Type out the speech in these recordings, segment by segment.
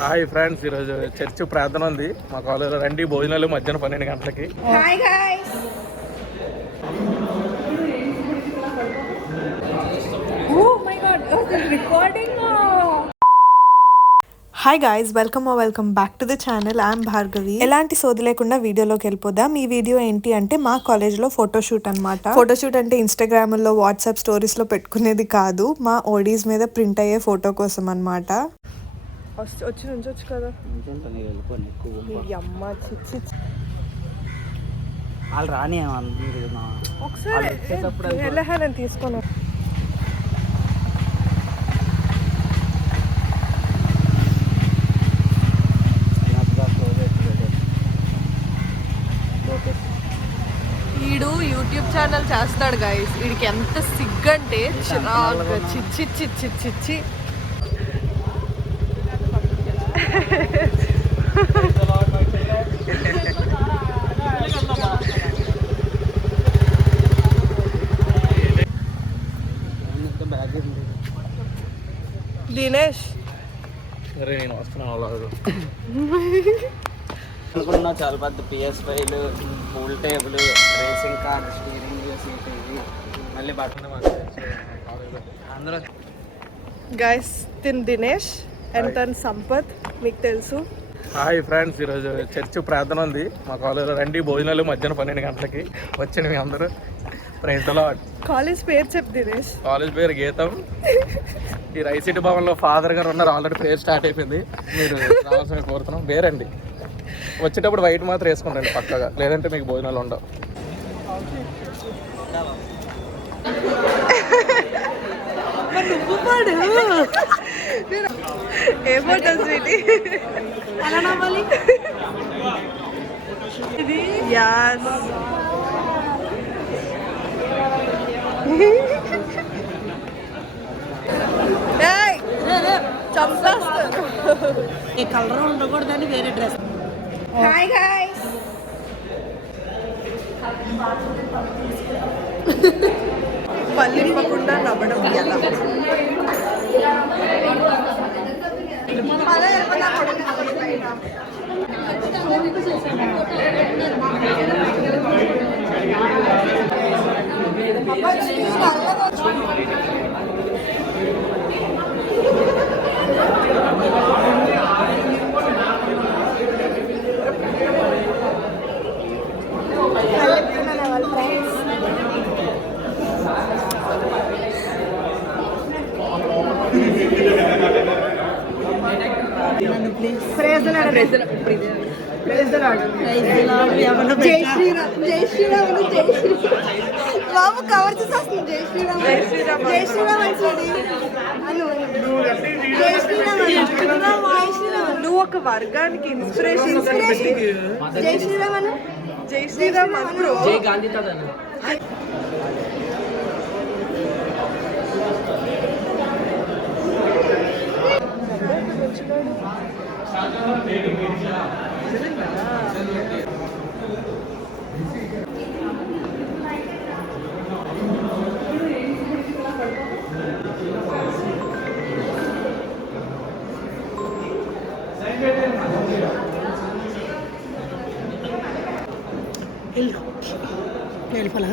Hi friends, ఈరోజు church ప్రార్థన ఉంది మా కాలేజీలో. రండి, భోజనాలు మధ్యాహ్నం 12 గంటలకి. Hi guys, welcome back to the channel. I'm Bhargavi. ఎలాంటి సోది లేకుండా వీడియోలోకి వెళ్ళిపోదాం. ఈ వీడియో ఏంటి అంటే మా కాలేజ్లో ఫోటోషూట్ అనమాట. ఫోటోషూట్ అంటే ఇన్స్టాగ్రామ్లో, వాట్సాప్ స్టోరీస్లో పెట్టుకునేది కాదు, మా ఓడీస్ మీద ప్రింట్ అయ్యే ఫోటో కోసం అనమాట. వచ్చి నుంచొచ్చు కదా. వాళ్ళు రాని ఒకసారి తీసుకున్నా. వీడు యూట్యూబ్ ఛానల్ చేస్తాడు గైస్. వీడికి ఎంత సిగ్గంటే చిచ్చి దినేష్ నేను వస్తున్నాను. అనుకున్నా చాలా పెద్ద PS5లు, pool table, racing car, steering seat, మళ్ళీ బట్టలు అందరూ గైస్. తిన్ దినేష్ అండ్ తన సంపత్ మీకు తెలుసు. హాయ్ ఫ్రెండ్స్, ఈరోజు చర్చ్ ప్రార్థన ఉంది మా కాలేజీలో. రండి, భోజనాలు మధ్యాహ్నం 12 గంటలకి. వచ్చండి మీ అందరూ. Praise the lord. కాలేజ్ పేరు చెప్పు దినేష్. కాలేజ్ పేరు గీతం. ఈ రైసిటీ భవన్లో ఫాదర్ గారు ఉన్నారు. ఆల్రెడీ ప్రేయర్ స్టార్ట్ అయిపోయింది. మీరు రావాల్సిన కోరుతున్నాం. వేరండి, వచ్చేటప్పుడు వైట్ మాత్రం వేసుకుంటాండి పక్కగా, లేదంటే మీకు భోజనాలు ఉండవు. ఏమంటావు స్వీటీ? యాస్ ఈ కలర్ ఉండకూడదని వేరే డ్రెస్. Hi guys. పల్లిప్పకుండా నవ్వడం ఎలా? బాబు కవర్ చేసేస్తుంది. జై శ్రీరామ్, జై శ్రీరామ్, జై శ్రీరామ్ అని నువ్వు ఒక వర్గానికి ఇన్స్పిరేషన్. జై శ్రీరామ్ అను, జై శ్రీరామ్ అను. జై గాంధీ తాత. వెళ్ళిపోలా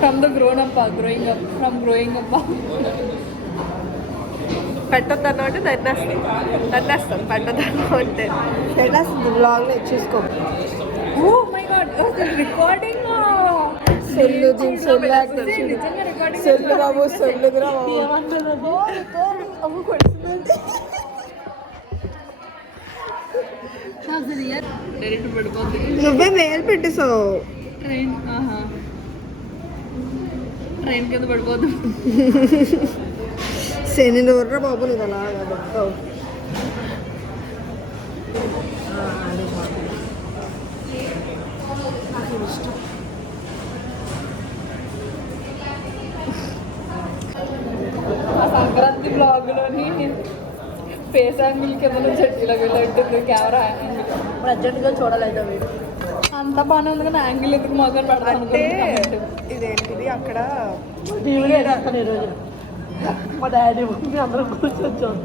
from the growing up from growing up. పెట్టొద్దన్న అంటే తన్నేస్తాను. పెట్టొద్దన్న అంటే పెట్టేస్తుంది. బ్లాగ్లో చూసుకో. Oh my god, recording. సొల్లు బాబు, సొల్లుగురా బాబు. అమ్ము కొడుతుందండి. నువ్వే వేలు పెట్టేసావు. ట్రైన్ కింద పడిపోదు. శని నూర్రా బాబు, నువ్వు అలాగా పెడతావు. అందులోని ఫేస్ యాంగిల్ కింద నుంచి ఇలా వెళ్ళి కెమెరా యాంగిల్ ఇప్పుడు అర్జెంటుగా చూడాలి వీడు. అంత బాగానే ఉంది కానీ యాంగిల్ ఎందుకు మొదలు అంటే పెడతాను ఇదేంటిది అక్కడ టీవీలో వేస్తాను ఈరోజు. మా డాడీ అందరం కూర్చొచ్చాం.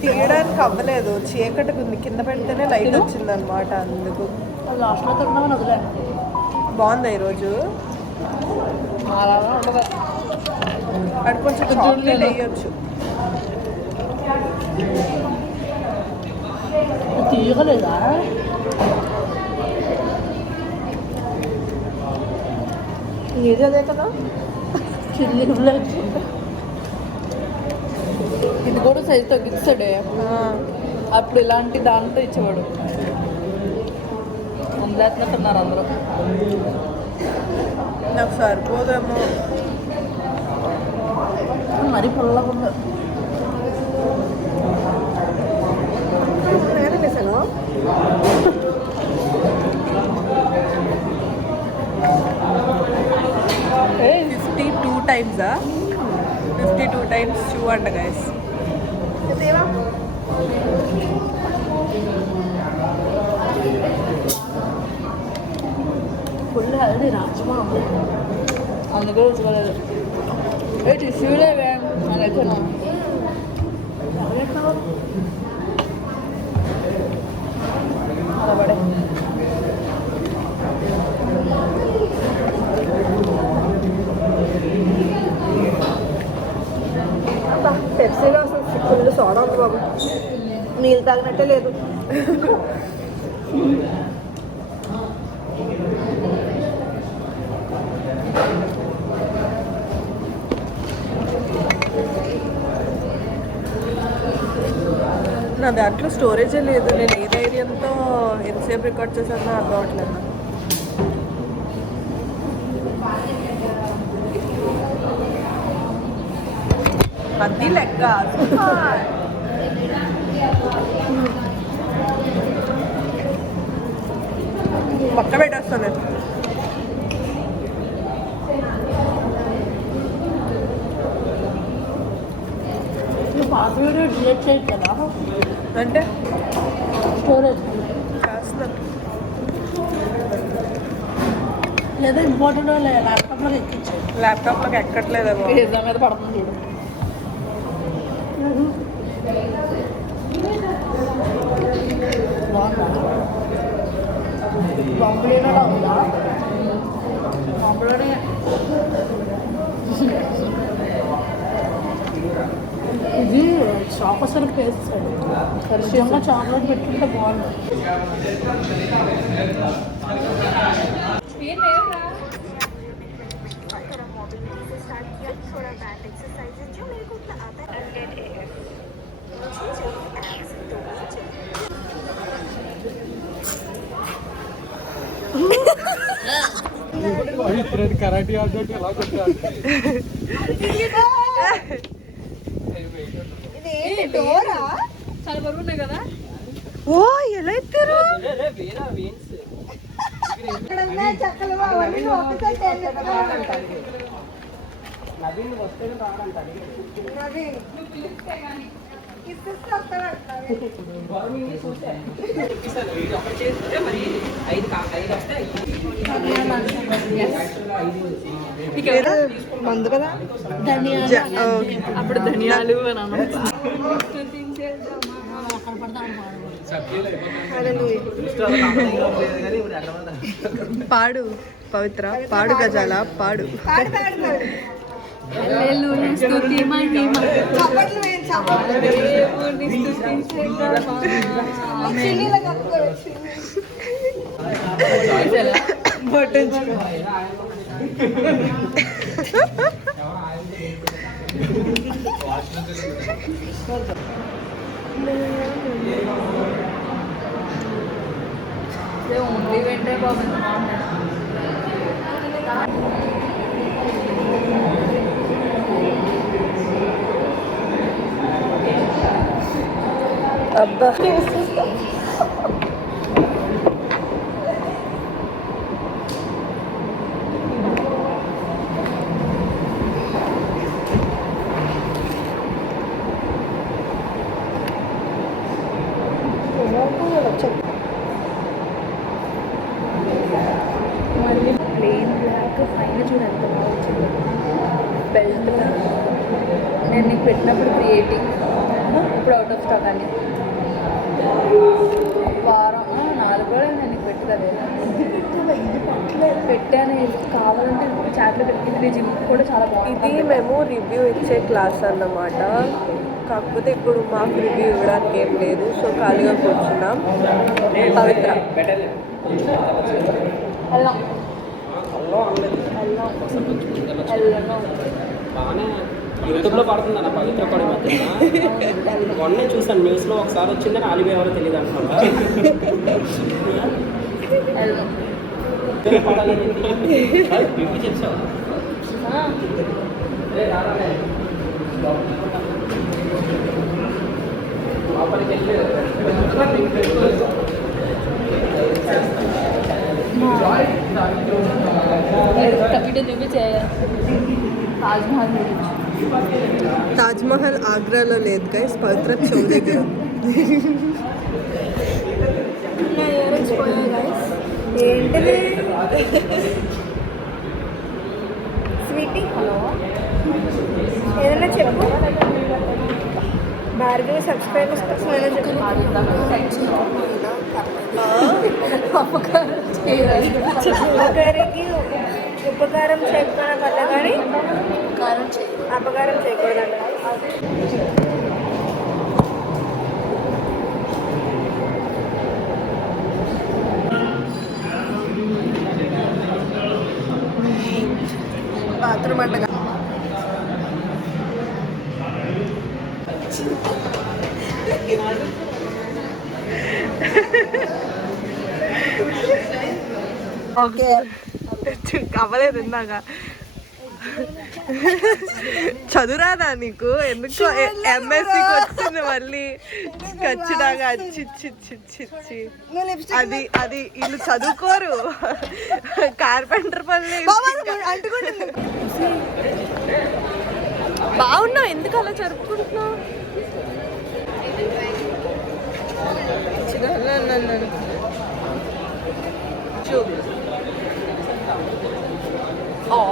తీయడానికి అవ్వలేదు, చీకటిగా ఉంది, కింద పెడితేనే లైట్ వచ్చింది అనమాట. అందుకు లాస్ట్లో తిన్నామని వదిలే. బాగుందా ఈరోజు? అలా ఉండదు. అది కొంచెం చాక్లెట్ వేయచ్చు. తీయగలేదా? ఏది అదే కదా, చిల్లి ఇది కూడా సైజ్ తగ్గిస్తాడే. అప్పుడు ఇలాంటి దాంతో ఇచ్చేవాడు. అందలేస్తున్నారు అందరూ. నాకు సరిపోదేమో. మరీ పుల్లగా ఉంది. నేను వేసాను. 52 times 52 times 2 అంట గైస్. Full healthy rajma. అందుకే చూడలేదు. ఏ టిష్యూలేవే అలాగే అలా పడే. పెప్సీలో అసలు ఫుల్ సోడా ఉంది బాబు, నీళ్ళు తాగినట్టే లేదు. నా దాంట్లో స్టోరేజే లేదు. నేను ఏ ధైర్యంతో ఎంతసేపు రికార్డ్ చేశానో అర్థం అవట్లేదు. అది లెక్క పక్క పెట్టేస్తాను నేను. పాత వీడియో డిలీట్ చేయదు కదా అంటే స్టోరేజ్ చేస్తున్నాను. లేదా ఇంపార్టెంట్ ల్యాప్టాప్లో ఎక్కించాడు. ల్యాప్టాప్లోకి ఎక్కట్లేదేమో. పిజ్జా మీద పడుతుంది చూడు. బాంబులేనా ఉందా? బాంబులోనే ఇది చాకోసర్ పేస్తాడు. నిజంగా చాక్లెట్ పెట్టుకుంటే బాగుంది. కరాటే ఆడినట్టు ఎలా కొట్టాడు. చాలా బరువు ఉన్నాయి కదా. ఓ ఎలా ఎత్తారు. మందు కదా అప్పుడు ధనియాలు పాడు పవిత్ర, పాడు గజాల పాడు. స్తుతి మహిమ ఓన్లీ వెంటే బాబు. అబ్బా బెల్ట్ నేను నీకు పెట్టినప్పుడు 380 ఇప్పుడు అవుట్ ఆఫ్ స్టాక్ అని వారం 4 రోజులు నేను నీకు పెట్టలేదు పెట్టాను కావాలంటే చాట్లో పెట్టి జిమ్ కూడా చాలా బాగుంది. ఇది మేము రివ్యూ ఇచ్చే క్లాస్ అన్నమాట. కాకపోతే ఇప్పుడు మాకు రివ్యూ ఇవ్వడానికి ఏం లేదు, సో ఖాళీగా కూర్చున్నాం. పవిత్ర అల్లం బాగానే యూట్యూబ్లో పడుతుంది అన్న పవిత్ర కూడా మధ్యన మొన్నే చూసాను న్యూస్లో ఒకసారి వచ్చిందని ఆలివి ఎవరో తెలియదు అనుకుంటా. చెప్పావు వీడియో చూపించే తాజ్మహల్ తాజ్మహల్ ఆగ్రాలో లేదు గైస్, పవిత్ర చెవు దగ్గర. ఏంటిది స్వీటీ? హలో, ఏదైనా చెప్పు. భార్గవి సబ్స్క్రైబర్స్ కోసం ఏదైనా చెప్పు. ఒకరికి ఉపకారం చేయకపోవడం వల్ల కానీ అపకారం చేయకూడదంట. బాత్రూమ్ అంటగా ఓకే అవ్వలేదు ఇందాక. చదువురాదా నీకు? ఎందుకు ఎంఎస్సీకి వచ్చింది మళ్ళీ ఖచ్చితంగా అచ్చిచ్చిచ్చిచ్చి. అది అది వీళ్ళు చదువుకోరు, కార్పెంటర్ పని బాగున్నావు. ఎందుకు అలా జరుపుకుంటున్నావు?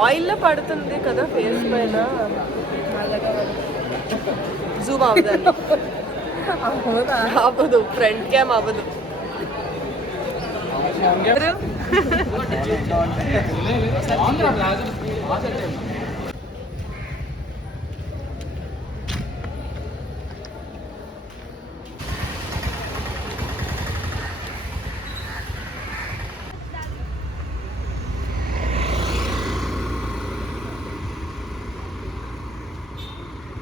ఆయిల్లో పడుతుంది కదా ఫేస్ పైన, జూమ్ అవ్వదు. అవ్వదు, ఫ్రంట్ క్యామ్ అవ్వదు. బాగా